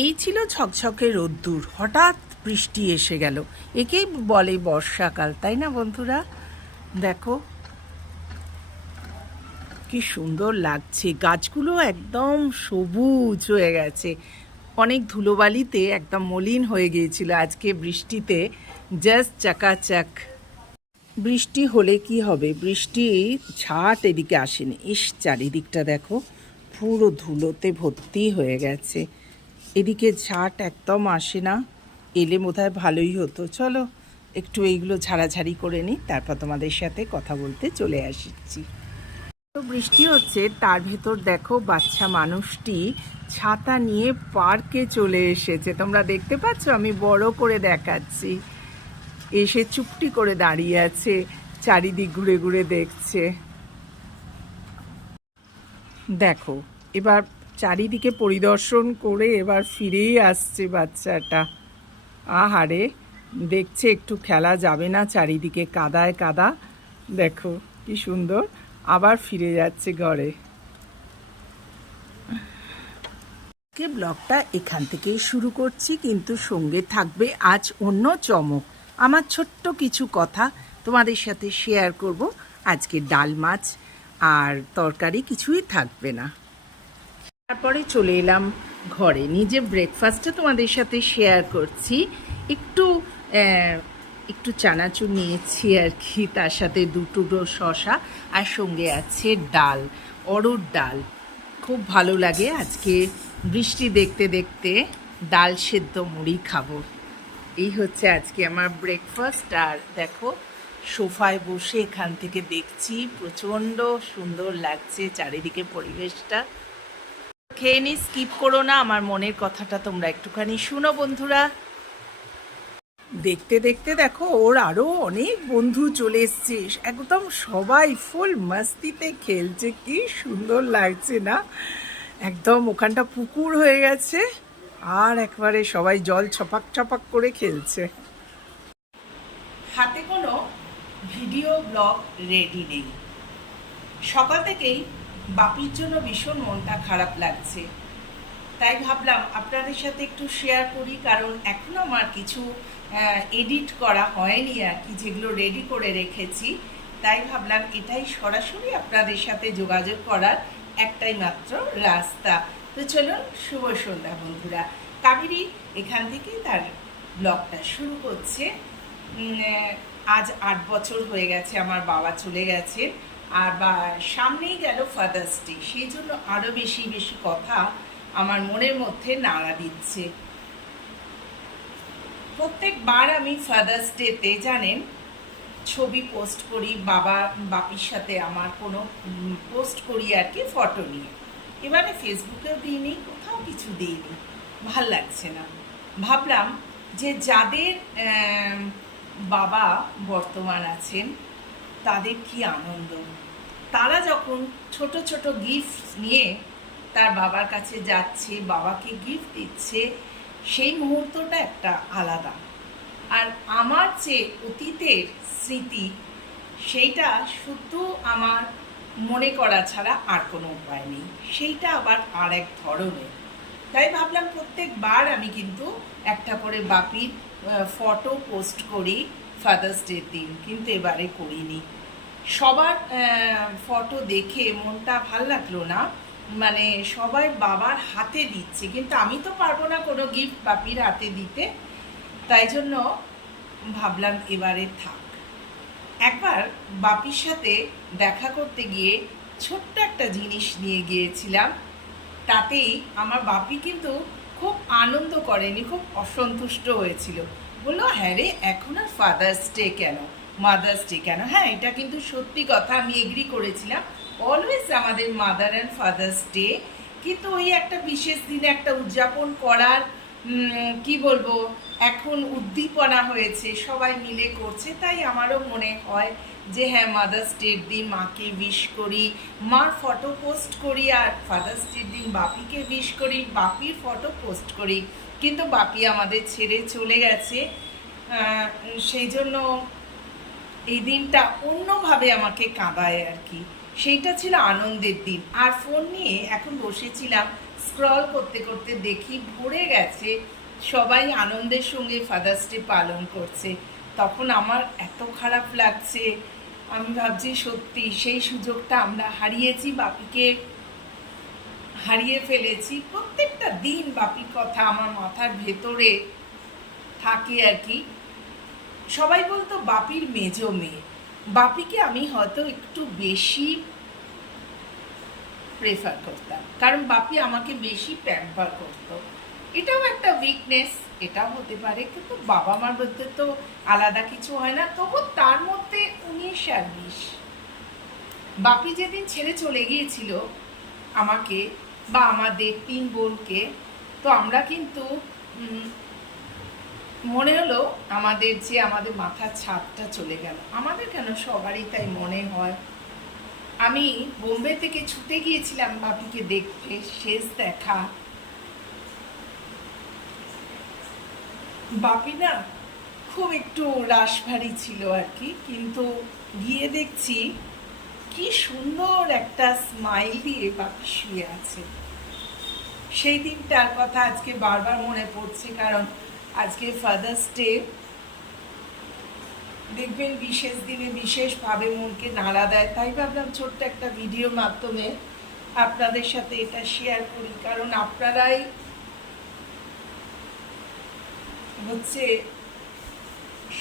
এই ছিল ঝকঝকে রোদ্দুর, হঠাৎ বৃষ্টি এসে গেল। একেই বলে বর্ষাকাল, তাই না বন্ধুরা? দেখো কি সুন্দর লাগছে, গাছগুলো একদম সবুজ হয়ে গেছে। অনেক ধুলোবালিতে একদম মলিন হয়ে গিয়েছিল, আজকে বৃষ্টিতে জাস্ট চাকাচাক। বৃষ্টি হলে কি হবে, বৃষ্টি ছাট এদিকে আসেনি। ইস, চারিদিকটা দেখো পুরো ধুলোতে ভর্তি হয়ে গেছে। এদিকে ঝাঁট একদম আসে না, এলে বোধহয় ভালোই হতো। চলো একটু এইগুলো ঝাড়াঝাড়ি করে নিই, তারপর তোমাদের সাথে কথা বলতে চলে আসছি। তো বৃষ্টি হচ্ছে, তার ভেতর দেখো বাচ্চা মানুষটি ছাতা নিয়ে পার্কে চলে এসেছে। তোমরা দেখতে পাচ্ছ, আমি বড় করে দেখাচ্ছি। এসে চুপটি করে দাঁড়িয়ে আছে, চারিদিক ঘুরে ঘুরে দেখছে। দেখো এবার চারিদিকে পরিদর্শন করে এবার ফিরেই আসছে বাচ্চাটা। আহারে, দেখছে একটু খেলা যাবে না, চারিদিকে কাদায় কাদা। দেখো কি সুন্দর, আবার ফিরে যাচ্ছে ঘরে। ব্লগটা এখান থেকেই শুরু করছি, কিন্তু সঙ্গে থাকবে আজ অন্য চমক। আমার ছোট্ট কিছু কথা তোমাদের সাথে শেয়ার করব। আজকে ডাল মাছ আর তরকারি কিছুই থাকবে না। তারপরে চলে এলাম ঘরে, নিজে ব্রেকফাস্টটা তোমাদের সাথে শেয়ার করছি। একটু একটু চানাচুর নিয়েছি আর কি, তার সাথে দুটো শসা, আর সঙ্গে আছে ডাল, অরুর ডাল। খুব ভালো লাগে আজকে বৃষ্টি দেখতে দেখতে ডাল সেদ্ধ মুড়ি খাবো। এই হচ্ছে আজকে আমার ব্রেকফাস্ট। আর দেখো সোফায় বসে এখান থেকে দেখছি, প্রচণ্ড সুন্দর লাগছে চারিদিকে পরিবেশটা। খেয়ে নি, স্কিপ করো না, আমার মনের কথাটা তোমরা একটুখানি শুনো বন্ধুরা। দেখতে দেখতে দেখো ওর আরও অনেক বন্ধু চলে এসছে, একদম সবাই ফুল মাস্তিতে খেলছে। কি সুন্দর লাগছে না? একদম ওখানটা পুকুর হয়ে গেছে, আর একবারে সবাই জল ছপাক ছপাক করে খেলছে। হাতে কোনো ভিডিও ব্লগ রেডি নেই। সকাল থেকেই বাপির জন্য ভীষণ মনটা খারাপ লাগছে, তাই ভাবলাম আপনাদের সাথে একটু শেয়ার করি। কারণ এখনও আমার কিছু এডিট করা হয়নি আর কি, যেগুলো রেডি করে রেখেছি। তাই ভাবলাম এটাই সরাসরি আপনাদের সাথে যোগাযোগ করার একটাই মাত্র রাস্তা। তো চলুন, শুভ সন্ধ্যা বন্ধুরা। কাবেরী এখান থেকেই তার ব্লগটা শুরু করছে। আজ 8 বছর হয়ে গেছে আমার বাবা চলে গেছে, আর সামনেই গেল ফাদার্স ডে, সেই জন্য আরও বেশি বেশি কথা আমার মনের মধ্যে নাড়া দিচ্ছে। প্রত্যেকবার আমি ফাদার্স ডেতে জানেন ছবি পোস্ট করি, বাপির সাথে আমার কোনো পোস্ট করি আর কি, ফটো নিয়ে। এবারে ফেসবুকেও দিইনি, কোথাও কিছু দিইনি, ভাল লাগছে না। ভাবলাম যে যাদের বাবা বর্তমান আছেন তাদের কি আনন্দ, তারা যখন ছোট ছোট গিফট নিয়ে তার বাবার কাছে যাচ্ছে, বাবাকে গিফট দিচ্ছে, সেই মুহূর্তটা একটা আলাদা। আর আমার যে অতীতের স্মৃতি, সেইটা শুধু আমার মনে করা ছাড়া আর কোনো উপায় নেই, সেইটা আবার আর এক ধরনের। তাই ভাবলাম প্রত্যেকবার আমি কিন্তু একটা করে বাপির ফটো পোস্ট করি ফাদার্স ডের দিন, কিন্তু এবারে করিনি। সবার ফটো দেখে মনটা ভাল লাগলো না, মানে সবাই বাবার হাতে দিচ্ছে, কিন্তু আমি তো পারবো না কোনো গিফট বাপির হাতে দিতে। তাই জন্য ভাবলাম এবারে থাক। একবার বাপির সাথে দেখা করতে গিয়ে ছোট্ট একটা জিনিস নিয়ে গিয়েছিলাম, তাতেই আমার বাপি কিন্তু খুব আনন্দ করেনি, খুব অসন্তুষ্ট হয়েছিল। বললো, হ্যাঁ রে, এখন আর ফাদার্স ডে কেন, মাদার্স ডে কেন? হ্যাঁ, এটা কিন্তু সত্যি কথা, আমি এগ্রি করেছিলাম। অলওয়েজ আমাদের মাদার অ্যান্ড ফাদার্স ডে, কিন্তু ওই একটা বিশেষ দিনে একটা উদযাপন করার কি বলবো, এখন উদ্দীপনা হয়েছে, সবাই মিলে করছে, তাই আমারও মনে হয় যে হ্যাঁ, মাদার্স ডের দিন মাকে উইশ করি, মার ফটো পোস্ট করি, আর ফাদার্স ডের দিন বাপিকে উইশ করি, বাপির ফটো পোস্ট করি। কিন্তু বাপি আমাদের ছেড়ে চলে গেছে, সেই জন্য এই দিনটা অন্যভাবে আমাকে কাঁদায় আর কি। সেইটা ছিল আনন্দের দিন। আর ফোন নিয়ে এখন বসেছিলাম স্ক্রল করতে করতে দেখি ভরে গেছে, সবাই আনন্দের সঙ্গে ফাদার্স ডে পালন করছে। তখন আমার এত খারাপ লাগছে, আমি ভাবছি সত্যি সেই সুযোগটা আমরা হারিয়েছি, বাপিকে হারিয়ে ফেলেছি। প্রত্যেকটা দিন বাপির কথা আমার মাথার ভেতরে থাকে আর কি। সবাই বলতো বাপির মেজো মেয়ে, বাপিকে আমি হয়তো একটু বেশি প্রেফার করতাম, কারণ বাপি আমাকে বেশি প্যাম্পার করতো। এটাও একটা উইকনেস, এটাও হতে পারে, কিন্তু বাবা মার মধ্যে তো আলাদা কিছু হয় না। তবু তার মধ্যে 19 আর 20। বাপি যেদিন ছেড়ে চলে গিয়েছিল আমাকে বা আমাদের 3 বোনকে, তো আমরা কিন্তু মনে হলো আমাদের মাথার ছাদটা চলে গেল। আমাদের কেন, সবারই তাই মনে হয়। আমি বোম্বে থেকে ছুটে গিয়েছিলাম বাপিকে দেখতে, শেষ দেখা। বাপি না খুব একটু রাশভারী ছিল আর কি, কিন্তু গিয়ে দেখছি কি সুন্দর একটা স্মাইল দিয়ে বাপি শুয়ে আছে। সেই দিনটার কথা আজকে বারবার মনে পড়ছে, কারণ আজকে ফাদার্স ডে। দেখবেন বিশেষ দিনে বিশেষভাবে মনকে নাড়া দেয়। তাই ভাবলাম ছোট্ট একটা ভিডিওর মাধ্যমে আপনাদের সাথে এটা শেয়ার করি, কারণ আপনারাই হচ্ছে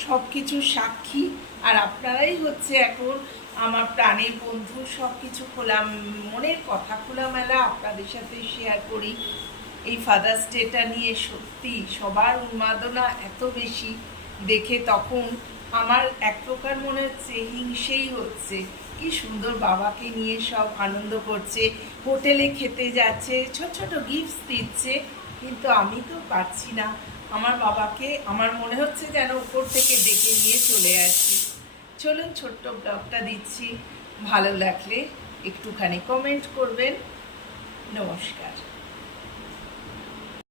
সব কিছুর সাক্ষী, আর আপনারাই হচ্ছে এখন আমার প্রাণের বন্ধু। সব কিছু মনের কথা খোলামেলা আপনাদের সাথে শেয়ার করি। এই ফাদার্স ডেটা নিয়ে সত্যি সবার উন্মাদনা এত বেশি দেখে, তখন আমার এক প্রকার মনে হচ্ছে হিংসেই হচ্ছে। কি সুন্দর বাবাকে নিয়ে সব আনন্দ করছে, হোটেলে খেতে যাচ্ছে, ছোট ছোট গিফটস দিচ্ছে, কিন্তু আমি তো পারছি না। আমার বাবাকে আমার মনে হচ্ছে যেন উপর থেকে ডেকে নিয়ে চলে আসি। চলুন ছোট্ট ব্লগটা দিচ্ছি, ভালো লাগলে একটুখানি কমেন্ট করবেন। নমস্কার।